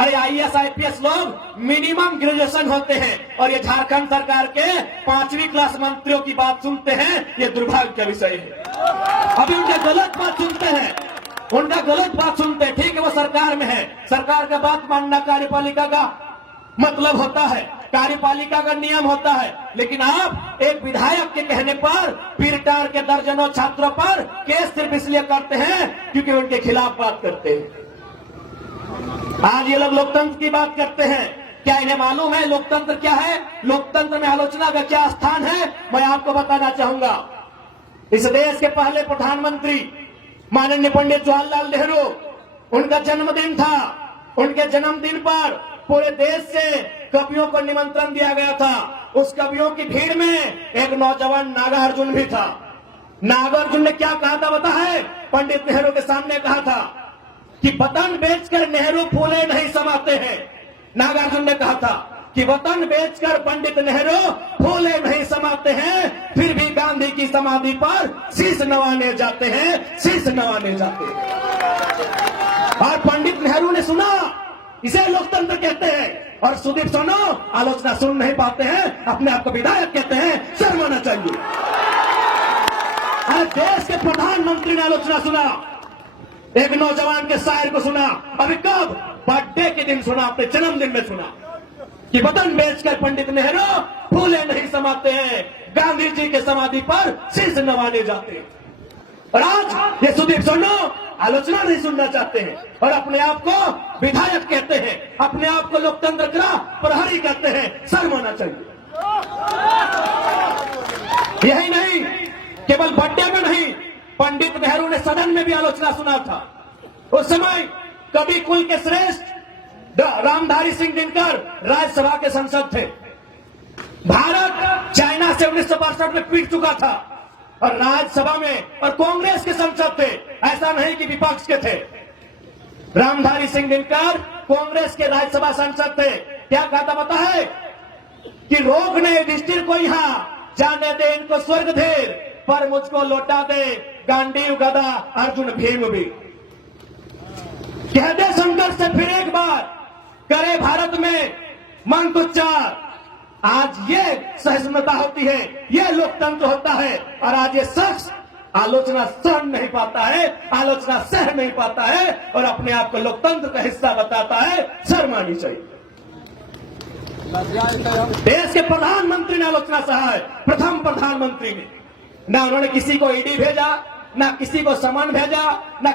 अरे IAS IPS लोग minimum graduation होते हैं और ये झारखंड सरकार के 5वीं क्लास मंत्रियों की बात सुनते हैं। ये दुर्भाग्य का विषय है। अभी उनका गलत बात सुनते हैं, उनका गलत बात सुनते हैं। ठीक है, वो सरकार में है, सरकार का बात मानना कार्यपालिका का मतलब होता है, कार्यपालिका का नियम होता है। लेकिन आप एक विधायक के कहने पर पीरटार के दर्जनों छात्रों पर केस सिर्फ इसलिए करते हैं क्योंकि उनके खिलाफ बात करते हैं। आज ये लोग लोकतंत्र की बात करते हैं। क्या इन्हें मालूम है लोकतंत्र क्या है? लोकतंत्र में आलोचना का क्या स्थान है? मैं आपको बताना चाहूंगा। इस देश के पहले प्रधानमंत्री माननीय पंडित जवाहरलाल नेहरू, उनका जन्मदिन था। उनके जन्मदिन पर पूरे देश से कवियों को निमंत्रण दिया गया था। उस कवियों की भीड़ में एक नौजवान नागार्जुन भी था। नागार्जुन ने क्या कहा था पता है? पंडित नेहरू के सामने कहा था कि वतन बेचकर नेहरू फूले नहीं समाते हैं। नागार्जुन ने कहा था कि वतन बेचकर पंडित नेहरू फूले नहीं समाते हैं, फिर भी गांधी की समाधि पर शीश नवाने जाते हैं, शीश नवाने जाते हैं। और पंडित नेहरू ने सुना, इसे लोकतंत्र कहते हैं। और सुदीप सोनो आलोचना सुन नहीं पाते हैं, अपने आप को विधायक कहते हैं, शर्म आना चाहिए। अरे देश के प्रधानमंत्री ने आलोचना सुना, एक नौजवान के शायर को सुना। अभी कब? बर्थडे के दिन सुना, अपने जन्मदिन में सुना कि वतन बेचकर पंडित नेहरू फूले नहीं समाते हैं, गांधी जी के समाधि पर शीश नवाने जाते हैं। और आज ये सुदीप सोनो आलोचना नहीं सुनना चाहते हैं और अपने आप को विधायक कहते हैं, अपने आप को लोकतंत्र का प्रहरी कहते हैं। शर्म आना चाहिए। यही नहीं, केवल बर्थडे में नहीं, पंडित नेहरू ने सदन में भी आलोचना सुना था। उस समय कवि कुल के श्रेष्ठ रामधारी सिंह दिनकर राज्यसभा के सांसद थे। भारत चाइना से 1962 में पीट चुका था और राज्यसभा में और कांग्रेस के सांसद थे, ऐसा नहीं कि विपक्ष के थे। रामधारी सिंह दिनकर कांग्रेस के राज्यसभा सांसद थे। क्या कहा था पता है? कि रोकने युधिष्ठिर को यहां, जाने दे इनको स्वर्ग धेर, पर मुझको लौटा दे गांडीव गदा अर्जुन भीम भी। कह दे संघर्ष से फिर एक बार, करे भारत में मंत्रोच्चार। आज ये सहिष्णुता होती है, ये लोकतंत्र होता है। और आज ये शख्स आलोचना सहन नहीं पाता है, आलोचना सह नहीं पाता है और अपने आप को लोकतंत्र का हिस्सा बताता है। शर्म आनी चाहिए। देश के प्रधानमंत्री ने आलोचना सहा है, प्रथम प्रधानमंत्री ने। ना उन्होंने किसी को ईडी भेजा, ना किसी को समन भेजा, ना